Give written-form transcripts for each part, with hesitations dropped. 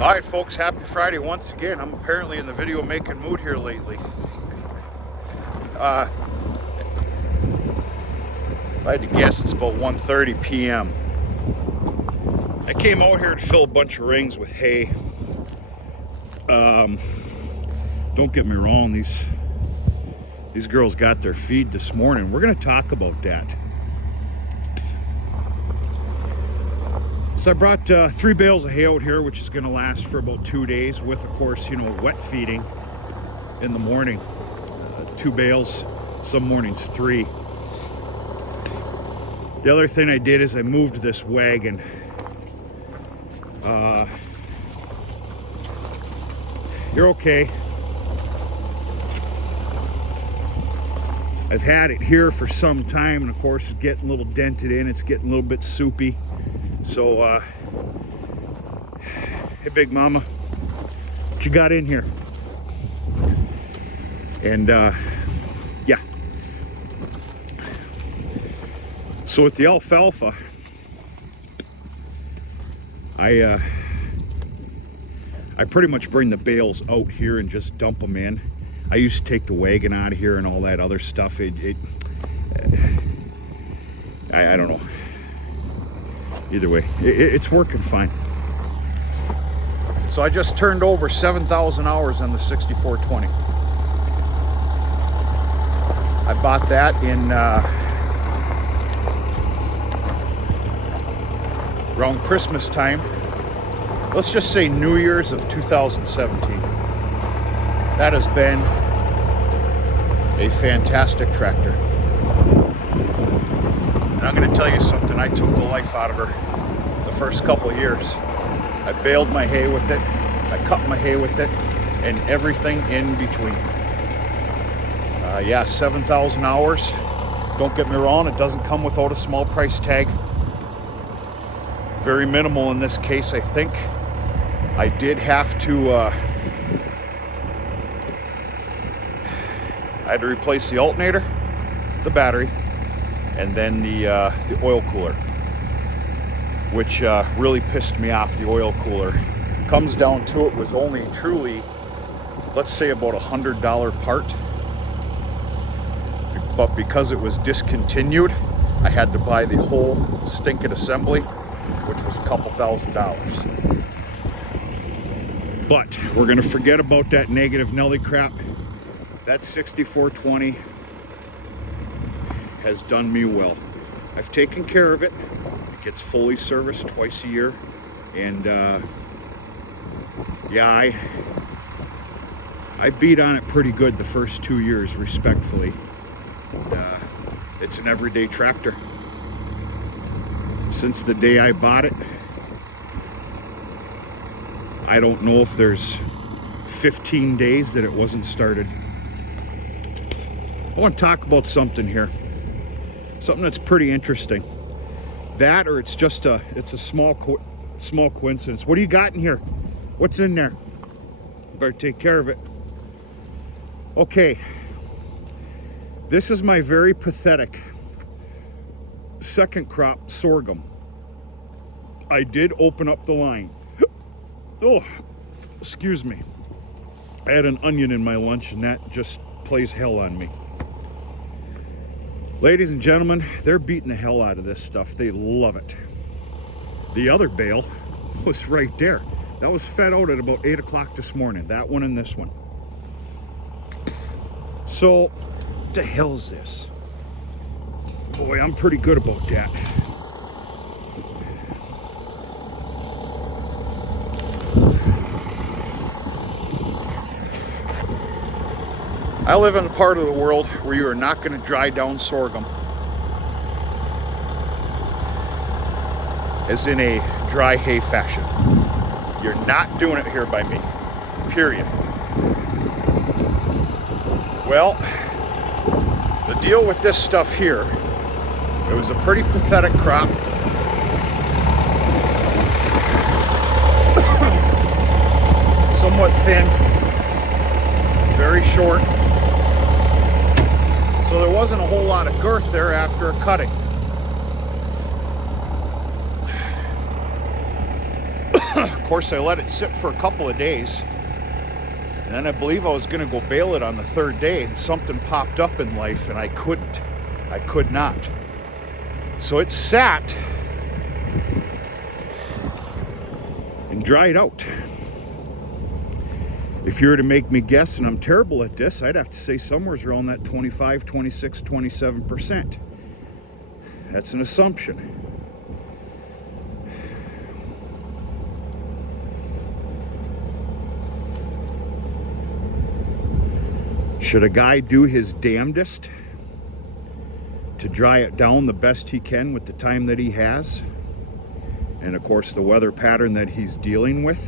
Alright folks, happy Friday once again. I'm apparently in the video making mood here lately. If I had to guess, it's about 1:30 p.m. I came out here to fill a bunch of rings with hay. Don't get me wrong, these girls got their feed this morning. We're going to talk about that. So I brought 3 bales of hay out here, which is going to last for about 2 days with, of course, wet feeding in the morning. 2 bales, some mornings 3. The other thing I did is I moved this wagon. You're okay. I've had it here for some time, and of course it's getting a little dented in. It's getting a little bit soupy. So, hey Big Mama, what you got in here? And, yeah. So with the alfalfa, I pretty much bring the bales out here and just dump them in. I used to take the wagon out of here and all that other stuff. I don't know. Either way, it's working fine. So I just turned over 7,000 hours on the 6420. I bought that in around Christmas time. Let's just say New Year's of 2017. That has been a fantastic tractor. And I'm going to tell you something, I took the life out of her the first couple of years. I baled my hay with it, I cut my hay with it, and everything in between. Yeah, 7,000 hours. Don't get me wrong, it doesn't come without a small price tag. Very minimal in this case, I think. I did have to, I had to replace the alternator, the battery, and then the oil cooler, which really pissed me off. The oil cooler, comes down to it, was only truly, let's say, about $100 part. But because it was discontinued, I had to buy the whole stinking assembly, which was a couple $1,000s. But we're gonna forget about that negative Nelly crap. That 6420 has done me well. I've taken care of it. It gets fully serviced twice a year. And yeah, I beat on it pretty good the first 2 years, respectfully. And, it's an everyday tractor. Since the day I bought it, I don't know if there's 15 days that it wasn't started. I want to talk about something here. Something that's pretty interesting. That, or it's just it's a small coincidence. What do you got in here? What's in there? Better take care of it. Okay. This is my very pathetic second crop sorghum. I did open up the line. Oh, excuse me. I had an onion in my lunch and that just plays hell on me. Ladies and gentlemen, they're beating the hell out of this stuff. They love it. The other bale was right there. That was fed out at about 8 o'clock this morning. That one and this one. So, what the hell is this? Boy, I'm pretty good about that. I live in a part of the world where you are not going to dry down sorghum, as in a dry hay fashion. You're not doing it here by me, period. Well, the deal with this stuff here, it was a pretty pathetic crop. Somewhat thin, very short. So there wasn't a whole lot of girth there after a cutting. Of course, I let it sit for a couple of days. And then I believe I was going to go bale it on the third day, and something popped up in life, and I couldn't. I could not. So it sat and dried out. If you were to make me guess, and I'm terrible at this, I'd have to say somewhere around that 25, 26, 27%. That's an assumption. Should a guy do his damnedest to dry it down the best he can with the time that he has, and of course the weather pattern that he's dealing with,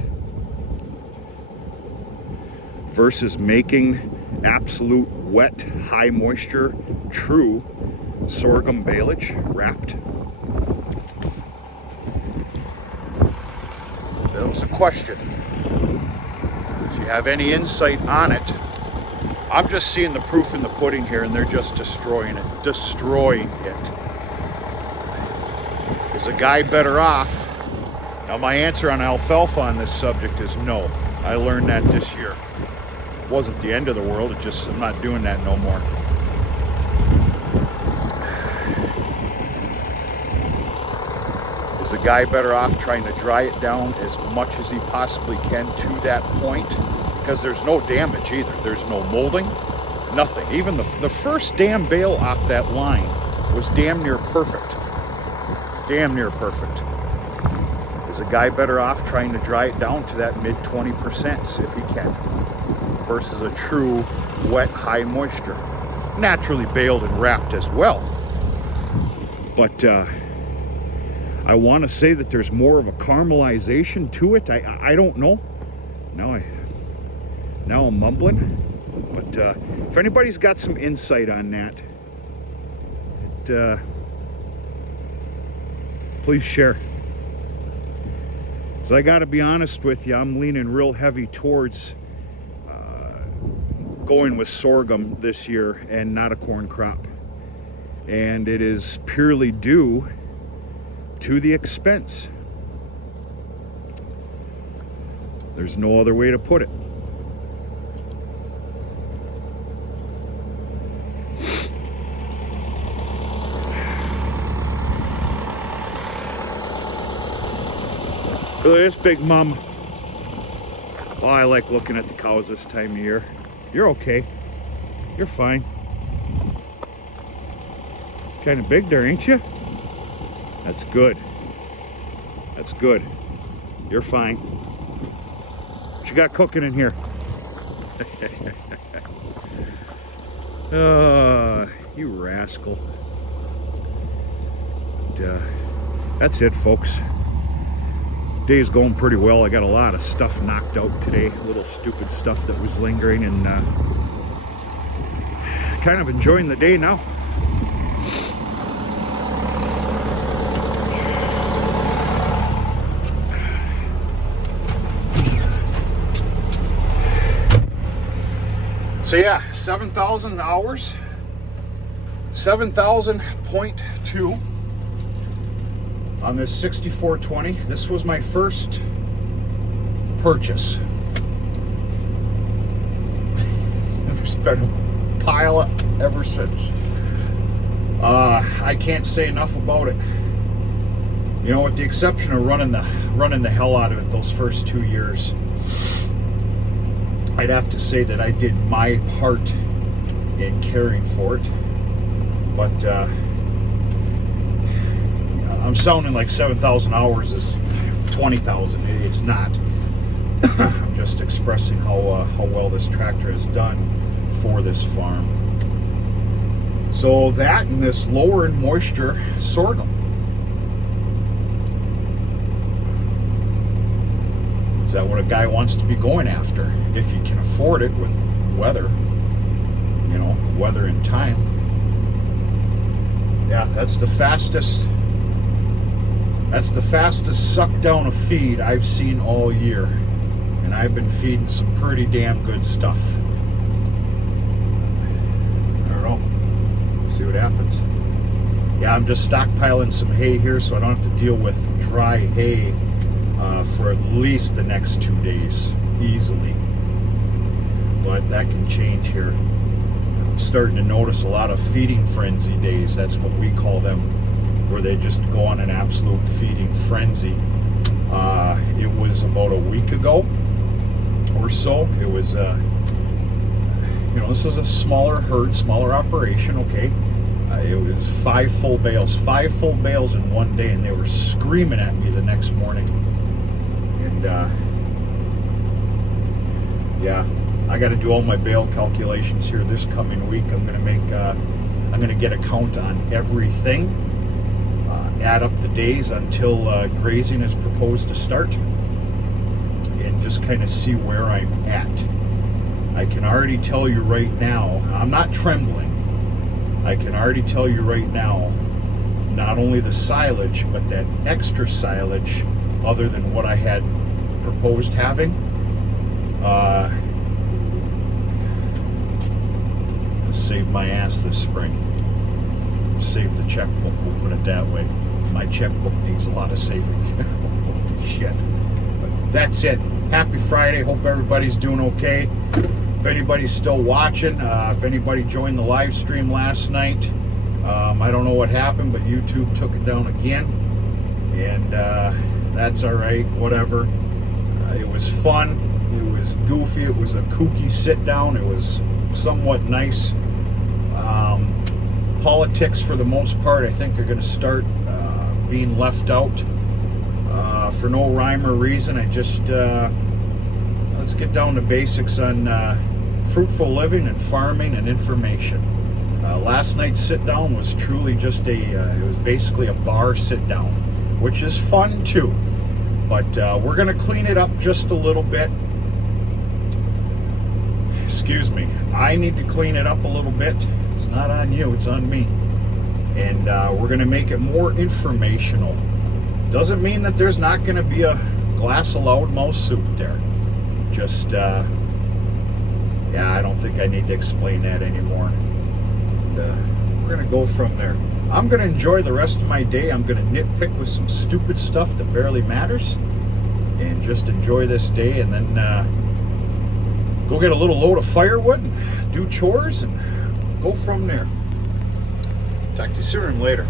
versus making absolute wet, high moisture, true sorghum baleage wrapped? That was a question. If you have any insight on it, I'm just seeing the proof in the pudding here, and they're just destroying it. Destroying it. Is a guy better off? Now, my answer on alfalfa on this subject is no. I learned that this year. It wasn't the end of the world. It just, I'm not doing that no more. Is a guy better off trying to dry it down as much as he possibly can to that point? Because there's no damage either. There's no molding, nothing. Even the first damn bale off that line was damn near perfect. Damn near perfect. Is a guy better off trying to dry it down to that mid 20% if he can, versus a true wet, high moisture? Naturally baled and wrapped as well. But I want to say that there's more of a caramelization to it. I don't know. Now I'm mumbling, but if anybody's got some insight on that, please share. So I got to be honest with you, I'm leaning real heavy towards going with sorghum this year and not a corn crop. And it is purely due to the expense. There's no other way to put it. Look at this big mama. Well, I like looking at the cows this time of year. You're okay. You're fine. Kind of big there, ain't you? That's good. That's good. You're fine. What you got cooking in here? You rascal. But, that's it, folks. Day's going pretty well. I got a lot of stuff knocked out today, little stupid stuff that was lingering, and kind of enjoying the day now. So yeah, 7,000 hours, 7,000.2 on this 6420. This was my first purchase. There's been a pile up ever since. I can't say enough about it. You know, with the exception of running the hell out of it those first 2 years, I'd have to say that I did my part in caring for it. But I'm sounding like 7,000 hours is 20,000. It's not. I'm just expressing how well this tractor has done for this farm. So that and this lower in moisture sorghum. Is that what a guy wants to be going after? If he can afford it with weather, you know, weather and time. Yeah, that's the fastest suck down of feed I've seen all year. And I've been feeding some pretty damn good stuff. I don't know. See what happens. Yeah, I'm just stockpiling some hay here so I don't have to deal with dry hay for at least the next 2 days, easily. But that can change here. I'm starting to notice a lot of feeding frenzy days. That's what we call them, where they just go on an absolute feeding frenzy. It was about a week ago or so. It was, this is a smaller herd, smaller operation, okay? It was 5 full bales in one day, and they were screaming at me the next morning. And, yeah, I got to do all my bale calculations here this coming week. I'm going to get a count on everything, add up the days until grazing is proposed to start, and just kind of see where I'm at. I can already tell you right now, I'm not trembling. I can already tell you right now, not only the silage, but that extra silage, other than what I had proposed having, saved my ass this spring. Saved the checkbook, we'll put it that way. My checkbook needs a lot of saving. Holy shit. But that's it. Happy Friday. Hope everybody's doing okay. If anybody's still watching, if anybody joined the live stream last night, I don't know what happened, but YouTube took it down again. And that's all right, whatever. It was fun. It was goofy. It was a kooky sit down. It was somewhat nice. Politics, for the most part, I think are going to start being left out for no rhyme or reason. I just let's get down to basics on fruitful living and farming and information. Last night's sit down was truly just it was basically a bar sit down, which is fun too. But we're going to clean it up just a little bit. Excuse me. I need to clean it up a little bit. It's not on you, it's on me. And we're going to make it more informational. Doesn't mean that there's not going to be a glass of loudmouth soup there. Just, yeah, I don't think I need to explain that anymore. And, we're going to go from there. I'm going to enjoy the rest of my day. I'm going to nitpick with some stupid stuff that barely matters. And just enjoy this day, and then go get a little load of firewood, and do chores, and go from there. Talk to you sooner and later.